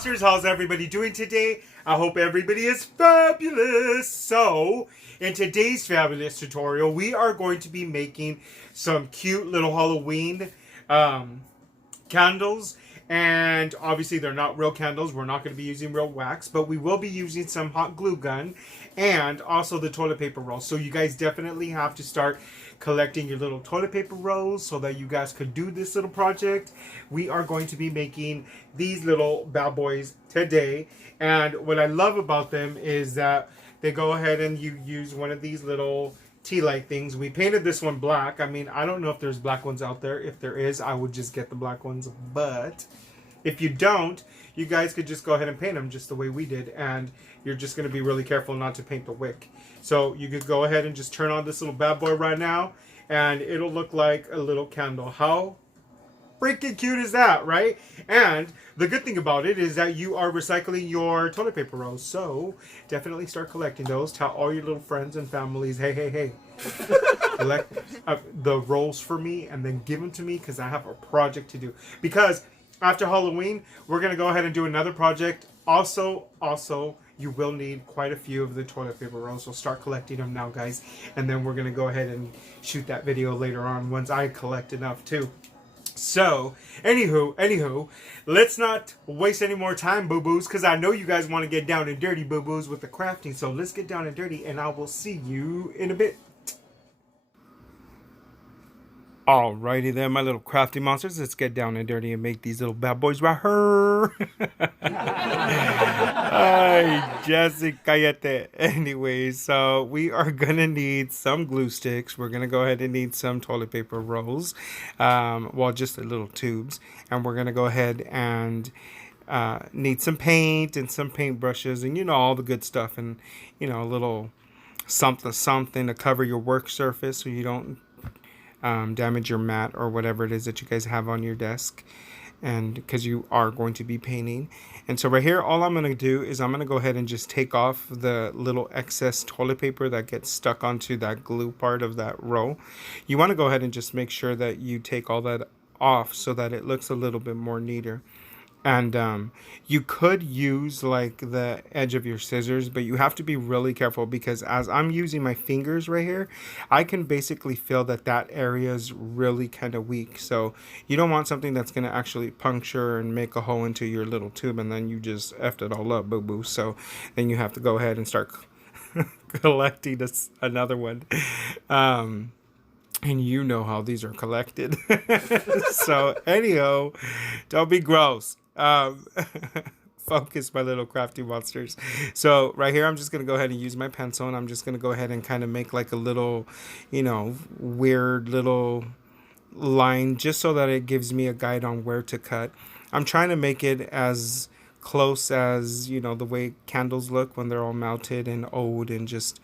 Monsters, how's everybody doing today? I hope everybody is fabulous. So, in today's fabulous tutorial, we are going to be making some cute little Halloween candles. And obviously they're not real candles. We're not going to be using real wax, but we will be using some hot glue gun and also the toilet paper rolls. So you guys definitely have to start collecting your little toilet paper rolls so that you guys could do this little project. We are going to be making these little bad boys today. And what I love about them is that they go ahead and you use one of these little tea light things. We painted this one black. I mean, I don't know if there's black ones out there. If there is, I would just get the black ones. But if you don't, you guys could just go ahead and paint them just the way we did. And you're just going to be really careful not to paint the wick. So you could go ahead and just turn on this little bad boy right now. And it'll look like a little candle. How freaking cute is that, right? And the good thing about it is that you are recycling your toilet paper rolls. So definitely start collecting those. Tell all your little friends and families, hey. Collect the rolls for me and then give them to me because I have a project to do. Because after Halloween, we're going to go ahead and do another project. Also, you will need quite a few of the toilet paper rolls. So start collecting them now, guys. And then we're going to go ahead and shoot that video later on once I collect enough too. So, anywho, let's not waste any more time, boo-boos, because I know you guys want to get down and dirty, boo-boos, with the crafting. So let's get down and dirty, and I will see you in a bit. Alrighty then, my little crafty monsters. Let's get down and dirty and make these little bad boys right here. Ay, Jesse, cállate. Anyway, so we are going to need some glue sticks. We're going to go ahead and need some toilet paper rolls. Well, just the little tubes. And we're going to go ahead and need some paint and some paint brushes and, you know, all the good stuff. And, you know, a little something to cover your work surface so you don't damage your mat or whatever it is that you guys have on your desk, and because you are going to be painting. And so right here, all I'm going to do is I'm going to go ahead and just take off the little excess toilet paper that gets stuck onto that glue part of that roll. You want to go ahead and just make sure that you take all that off so that it looks a little bit more neater. And you could use like the edge of your scissors, but you have to be really careful because as I'm using my fingers right here, I can basically feel that that area is really kind of weak. So you don't want something that's going to actually puncture and make a hole into your little tube and then you just effed it all up, boo-boo. So then you have to go ahead and start collecting another one. And you know how these are collected. So anyhow, don't be gross. Focus, my little crafty monsters. So right here, I'm just going to go ahead and use my pencil. And I'm just going to go ahead and kind of make like a little, you know, weird little line. Just so that it gives me a guide on where to cut. I'm trying to make it as close as, you know, the way candles look when they're all melted and old. And just,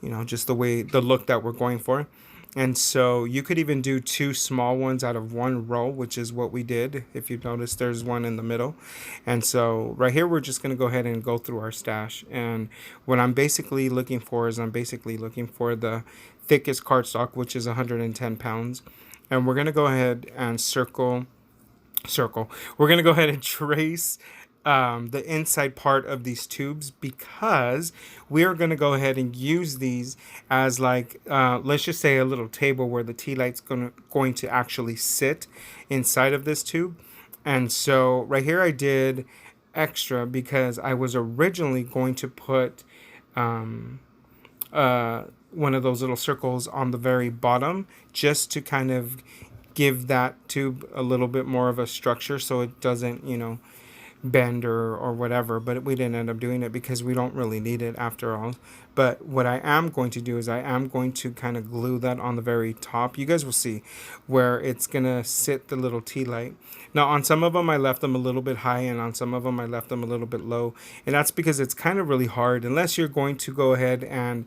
you know, just the look that we're going for. And so you could even do two small ones out of one row, which is what we did. If you notice, there's one in the middle. And so right here, we're just going to go ahead and go through our stash. And what I'm basically looking for is the thickest cardstock, which is 110 pounds. And we're going to go ahead and circle. We're going to go ahead and trace the inside part of these tubes because we are going to go ahead and use these as like let's just say a little table where the tea light's going to actually sit inside of this tube. And so right here I did extra because I was originally going to put one of those little circles on the very bottom just to kind of give that tube a little bit more of a structure so it doesn't, you know, bend or whatever, but we didn't end up doing it because we don't really need it after all. But what I am going to do is I am going to kind of glue that on the very top. You guys will see where it's gonna sit the little tea light. Now on some of them I left them a little bit high and on some of them I left them a little bit low, and that's because it's kind of really hard unless you're going to go ahead and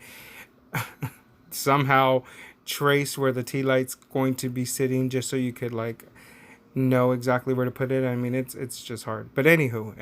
somehow trace where the tea light's going to be sitting just so you could like know exactly where to put it. I mean, it's just hard. But anywho,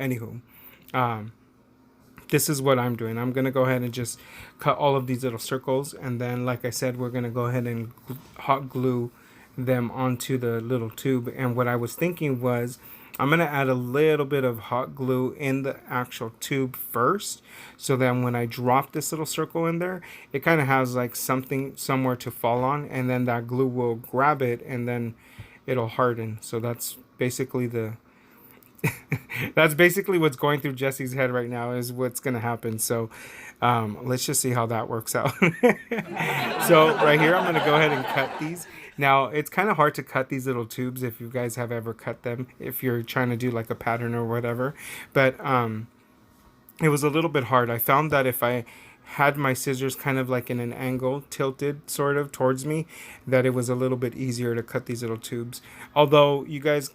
this is what I'm doing. I'm gonna go ahead and just cut all of these little circles, and then like I said, we're gonna go ahead and hot glue them onto the little tube. And what I was thinking was I'm going to add a little bit of hot glue in the actual tube first. So then when I drop this little circle in there, it kind of has like something somewhere to fall on. And then that glue will grab it and then it'll harden. So that's basically that's basically what's going through Jesse's head right now is what's going to happen. So let's just see how that works out. So right here, I'm going to go ahead and cut these. Now, it's kind of hard to cut these little tubes if you guys have ever cut them, if you're trying to do like a pattern or whatever. But it was a little bit hard. I found that if I had my scissors kind of like in an angle, tilted sort of towards me, that it was a little bit easier to cut these little tubes. Although you guys,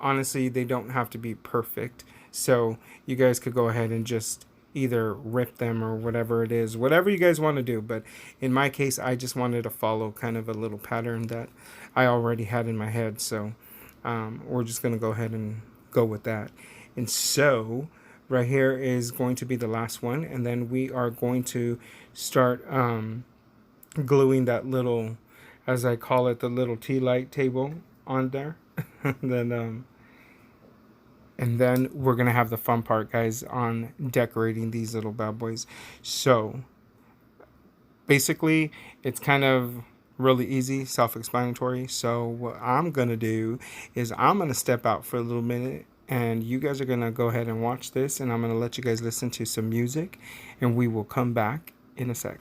honestly, they don't have to be perfect. So you guys could go ahead and just either rip them or whatever it is, whatever you guys want to do. But in my case, I just wanted to follow kind of a little pattern that I already had in my head. So we're just going to go ahead and go with that. And so right here is going to be the last one. And then we are going to start gluing that little, as I call it, the little tea light table on there. And then we're going to have the fun part, guys, on decorating these little bad boys. So basically, it's kind of really easy, self-explanatory. So what I'm going to do is I'm going to step out for a little minute, and you guys are going to go ahead and watch this, and I'm going to let you guys listen to some music, and we will come back in a sec.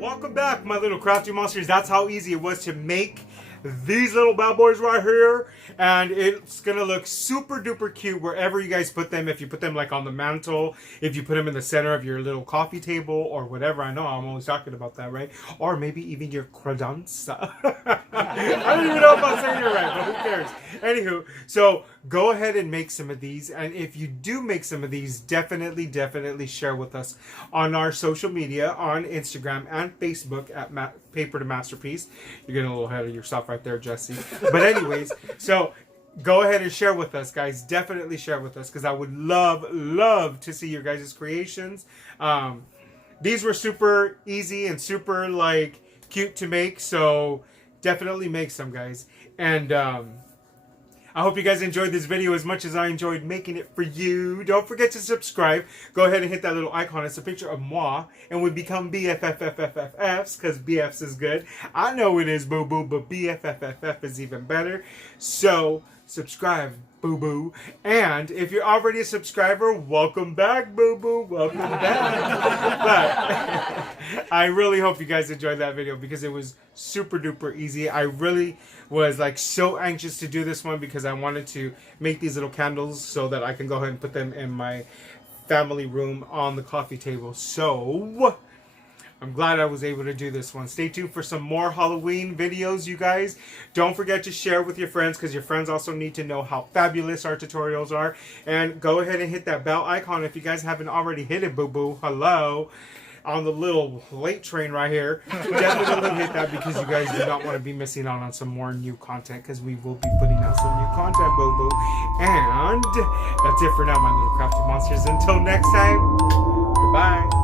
Welcome back, my little crafty monsters. That's how easy it was to make these little bad boys right here, and it's gonna look super duper cute wherever you guys put them. If you put them like on the mantle, if you put them in the center of your little coffee table or whatever. I know I'm always talking about that, right? Or maybe even your credenza. I don't even know if I'm saying it right, but who cares? Anywho, so go ahead and make some of these, and if you do make some of these, definitely share with us on our social media, on Instagram and Facebook at Paper to Masterpiece. You're getting a little ahead of yourself right there, Jesse. But anyways, so go ahead and share with us, guys. Definitely share with us, because I would love to see your guys' creations. These were super easy and super like cute to make, so definitely make some, guys. And I hope you guys enjoyed this video as much as I enjoyed making it for you. Don't forget to subscribe. Go ahead and hit that little icon. It's a picture of moi, and we become BFFFFFs, because BFs is good. I know it is, boo-boo, but BFFFF is even better. So, subscribe, boo-boo. And if you're already a subscriber, welcome back, boo-boo. Welcome back. But I really hope you guys enjoyed that video, because it was super duper easy. I really was like so anxious to do this one, because I wanted to make these little candles so that I can go ahead and put them in my family room on the coffee table. So I'm glad I was able to do this one. Stay tuned for some more Halloween videos, you guys. Don't forget to share with your friends, because your friends also need to know how fabulous our tutorials are. And go ahead and hit that bell icon if you guys haven't already hit it, boo-boo. Hello. On the little late train right here. Definitely hit that, because you guys do not want to be missing out on some more new content, because we will be putting out some new content, boo-boo. And that's it for now, my little crafty monsters. Until next time, goodbye.